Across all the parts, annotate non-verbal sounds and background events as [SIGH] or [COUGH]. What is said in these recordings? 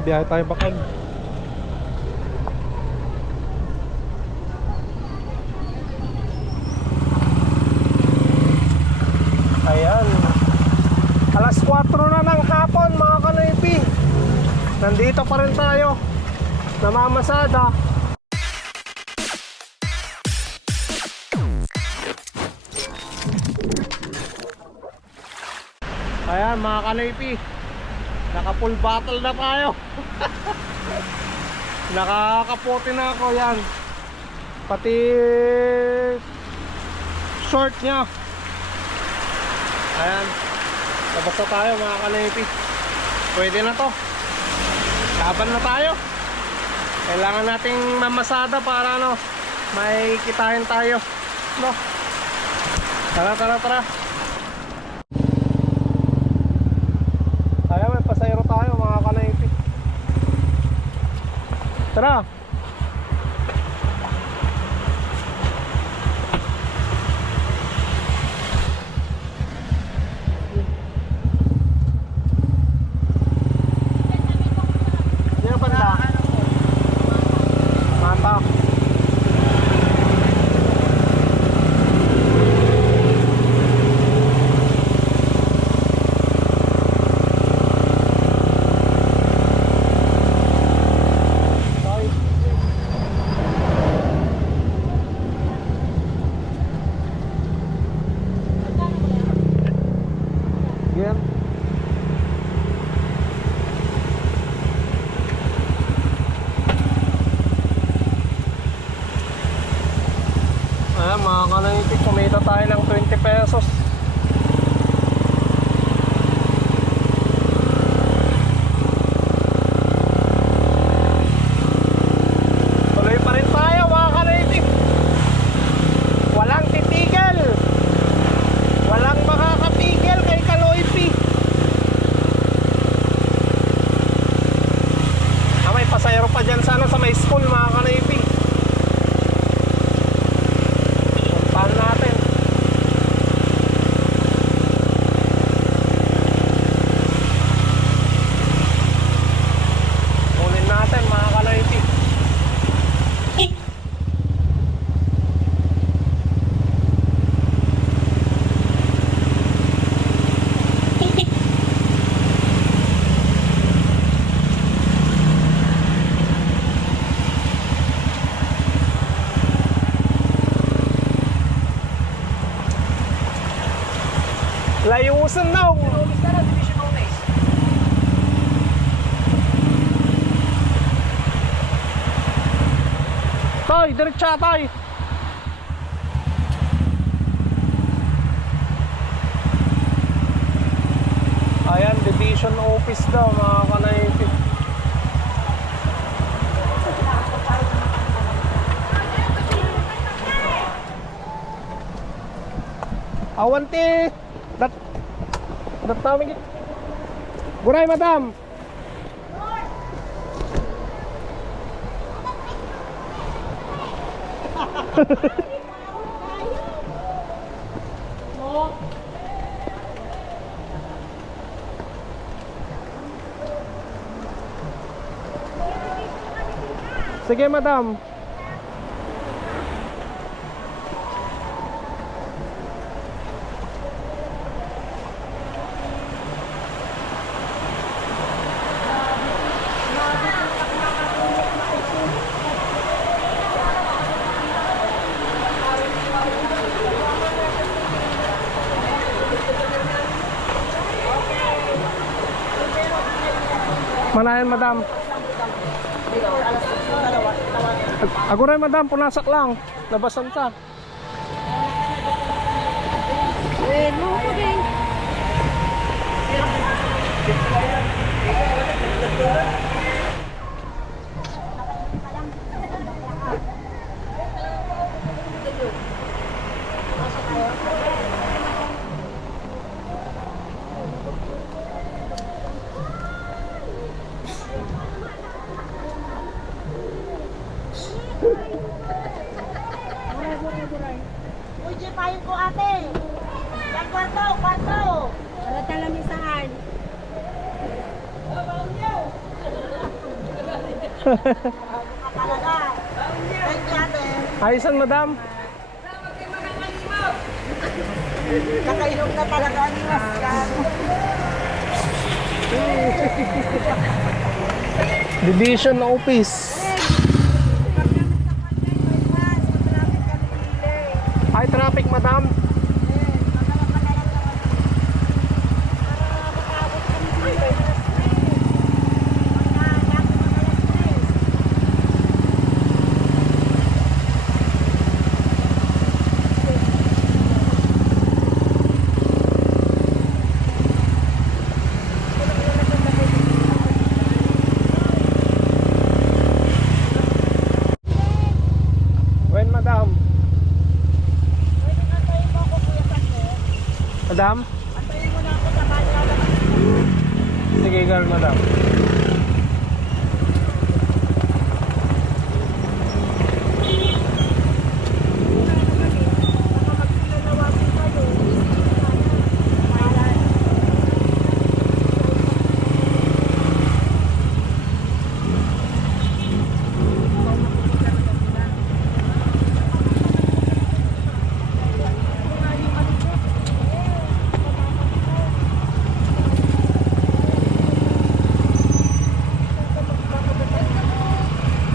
biyahe tayo bakal. Ayan. Alas 4 na ng hapon mga kanoypi. Nandito pa rin tayo. Namamasada. Ayan mga kanoypi. Naka full battle na tayo. [LAUGHS] Nakakaputi na ako yan. Pati short niya. Ayan. Labas tayo mga kanoypi. Pwede na to. Laban na tayo. Kailangan nating mamasada para ano, may kitahin tayo. No? Tara, tara, tara. Tara. Diretsa tay. Ayan, division office daw mga kanaypi. Awanti! Dat Dat namin Buray madam. Sige madam. Manayan madam. Ako rin madam, punasak lang. Labasan ka. Eh, no, puding. Uy, di payo ko ate. Yan, kwarto, kwarto. Para talang isaan. Talaga. Thank you, ate. [LAUGHS] Ayusan, madam. Kakainom na talaga [LAUGHS] ang maskan. Division Office. Hi, traffic, madam. When, madam? Madam? Sige, girl, madam.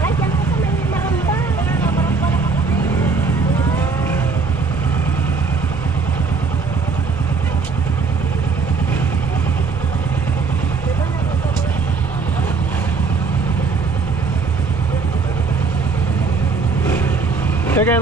Ay, dyan ako sa may maramba. Maramba lang ako. Sige, madam. Kasi baka mahirapan din kami lumabas. Tapos mamaya. Ito yun, te. Baka mahirapan din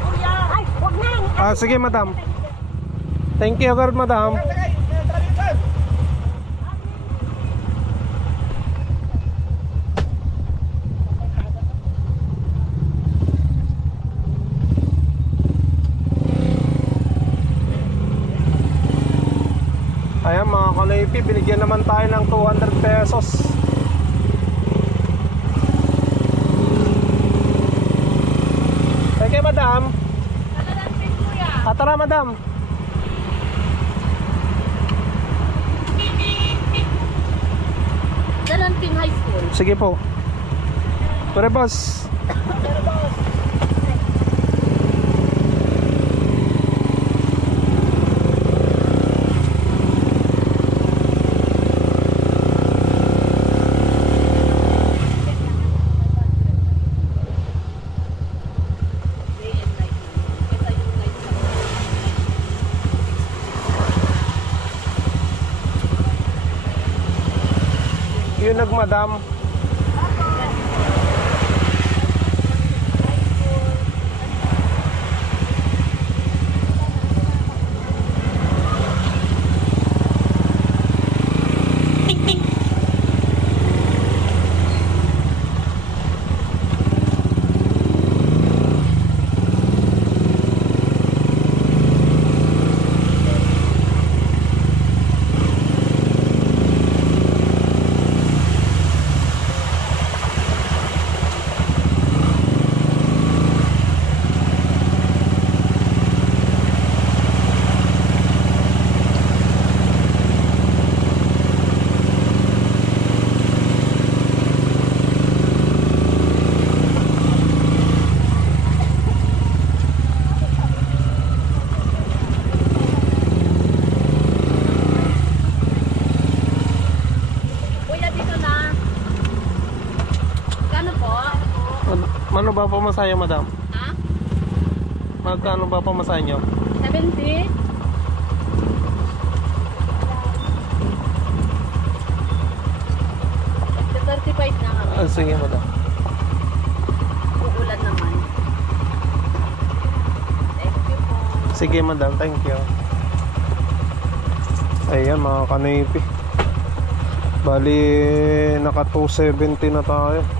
kuya. Ay, wag na. Ah, sige, madam. Thank you, girl, madam. 150 binigyan naman tayo ng 200 pesos. Thank you madam. Ah, Atara madam. Dalanting High School. Sige po. Pare boss. Yun nagmadam. Kuya, dito na. Kano po? Ano ba pamasahe, madam? Ha? Magkano ba pamasahe nyo? 70? Sa 35 na kami. Ah, sige madam. Uulan naman. Thank you po. Sige madam, thank you. Ayan mga kanipi. Bali, naka 270 na tayo.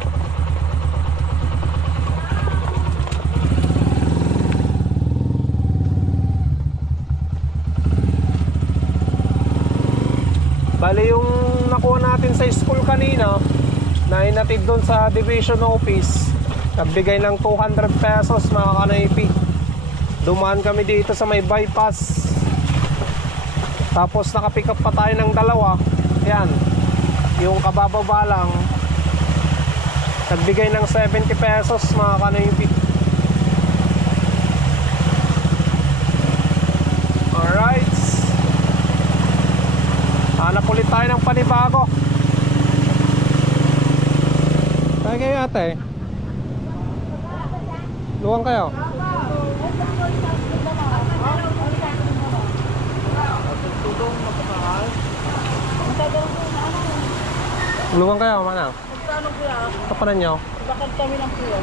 Bali yung nakuha natin sa school kanina na inatid doon sa division office nagbigay ng 200 pesos mga kanipi dumaan kami dito sa may bypass. Tapos nakapick up pa tayo ng dalawa. Yan. Yung kabababa lang nagbigay ng 70 pesos mga kanipi hanap ulit tayo ng panibago kaya kayo ate luwang kayo luwang kayo mana Magkano kuya? kapanan nyo Bakit kami lang kuya?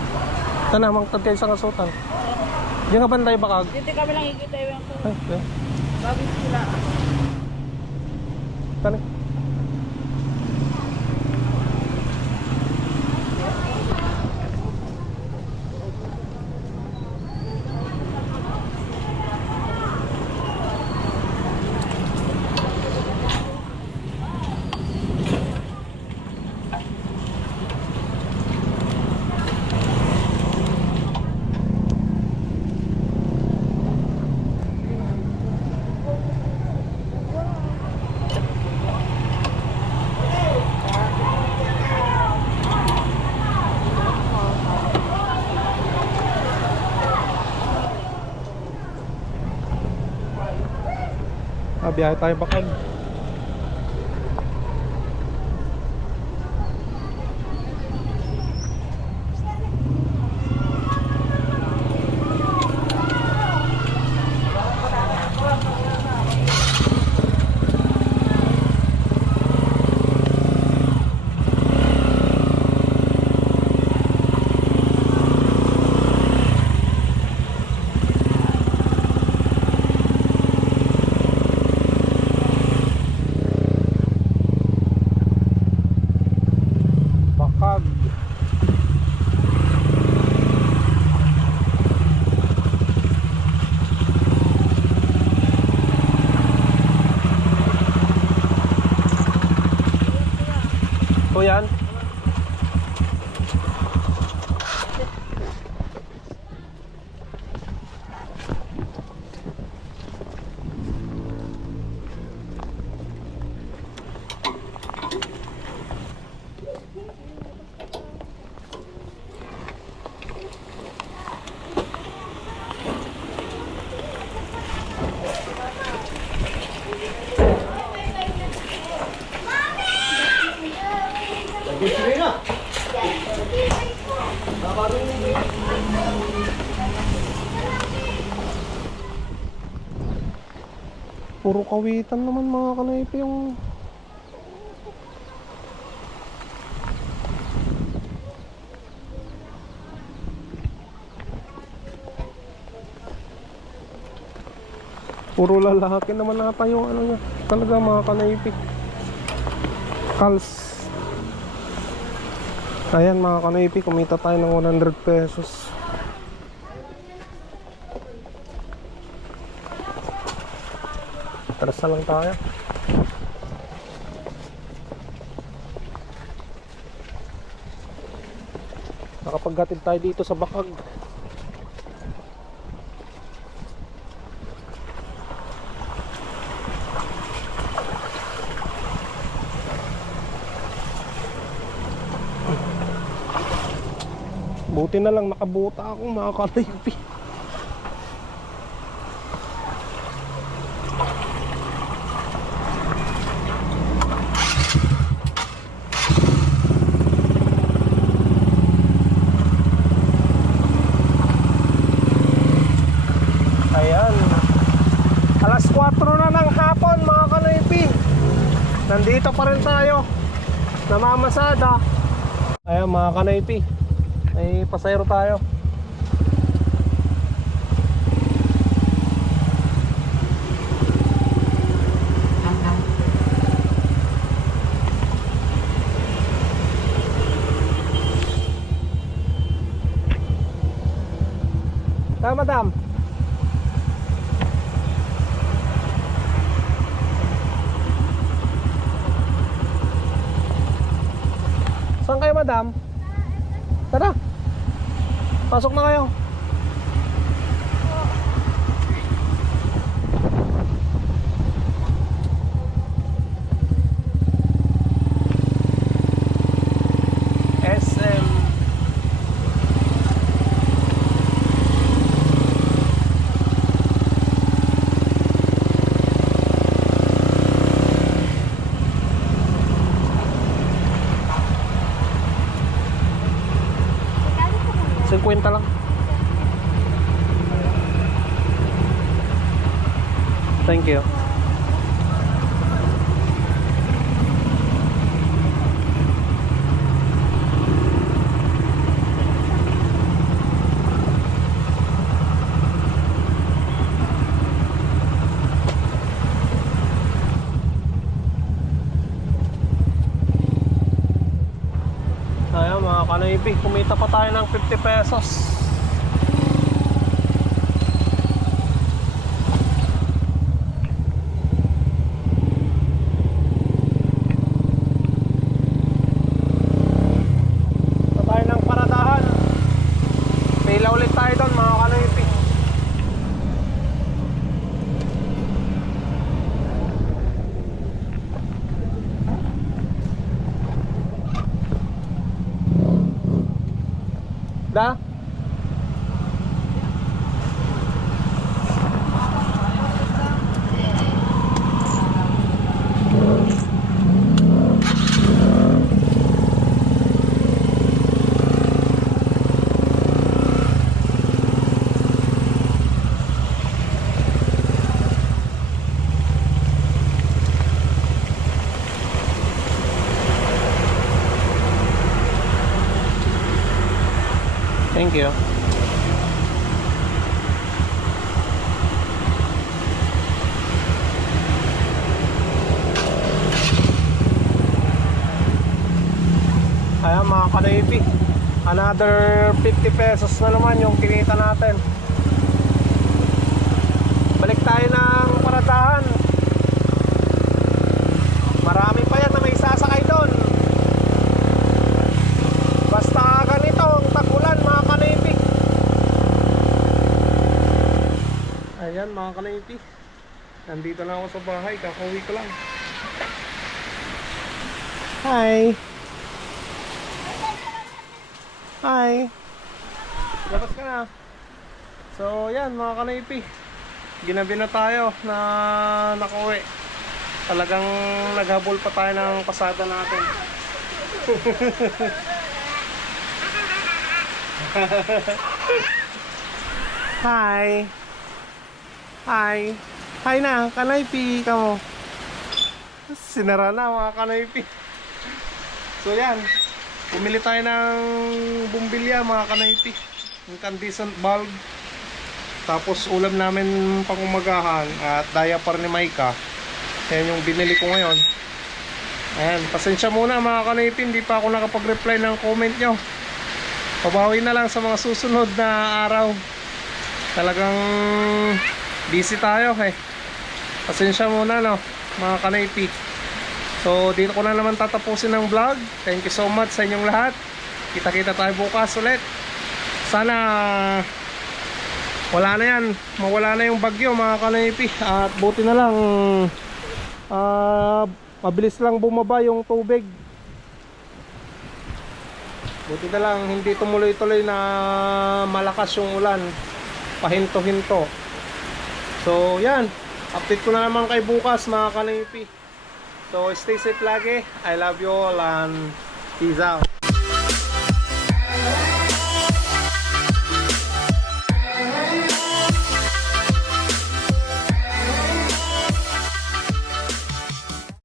Tanah, magtad kayo sa kasutan. Diyan ka bantay bakag. Dito kami lang ikita yung kuya. Ay, ay. Bago sila. kan biyahe tayo bakag. Bakag. O yan? Puro kawitan naman mga kanaypi yung... Puro lalaki naman nata yung ano niya. Talaga mga kanaypi. Kals. Ayan mga kanaypi, kumita tayo ng 100 pesos. Na lang tayo. Nakapaggatid tayo dito sa Bakag. Buti na lang nakabuta akong mga kanaypi. Ayan. Alas 4 na ng hapon mga kanoypi. Nandito pa rin tayo. Namamasada. Ayan mga kanaypi. May pasayro tayo. Tama, madam. Saan kayo, madam? Tara. Pasok na kayo. SM Magkano po muna? 50 lang. Thank you. Ayan mga kanaypi, kumita pa tayo ng 50 pesos. Pa tayo ng paradahan. Pila ulit tayo doon mga kanaypi. Da? Thank you. Ayan mga kanaypi Another 50 pesos na naman yung kinita natin Balik tayo ng paradahan Marami pa yan na may sasakay doon Basta ganito ang tagulan mga kanaypi Ayan mga kanaypi Nandito na ako sa bahay, kakauwi ko lang. Hi. Hi. Labas ka na. So yan mga kanaypi Ginabi na tayo na nakauwi. Talagang naghabol pa tayo ng pasada natin. [LAUGHS] Hi. Hi. Hi na, kanaypi ka mo. Sinara na mga kanaypi. So yan. Pumili tayo ng bumbilya mga kanaypi. Incandescent bulb. Tapos ulam namin pangumagahan at diaper ni Maika. Yan yung binili ko ngayon. Ayan, pasensya muna mga kanaypi, hindi pa ako nakapag-reply ng comment nyo. Pabawi na lang sa mga susunod na araw. Talagang busy tayo eh. Pasensya muna no, mga kanaypi. So dito ko na naman tatapusin ang vlog. Thank you so much sa inyong lahat. Kita-kita tayo bukas ulit. Sana wala na yan. Mawala na yung bagyo mga kanaypi. At buti na lang ah mabilis lang bumaba yung tubig. Buti na lang hindi tumuloy-tuloy na malakas yung ulan. Pahinto-hinto. So, yan. Update ko na naman kay bukas mga kalimpi. So, stay safe lagi. I love you all and peace out.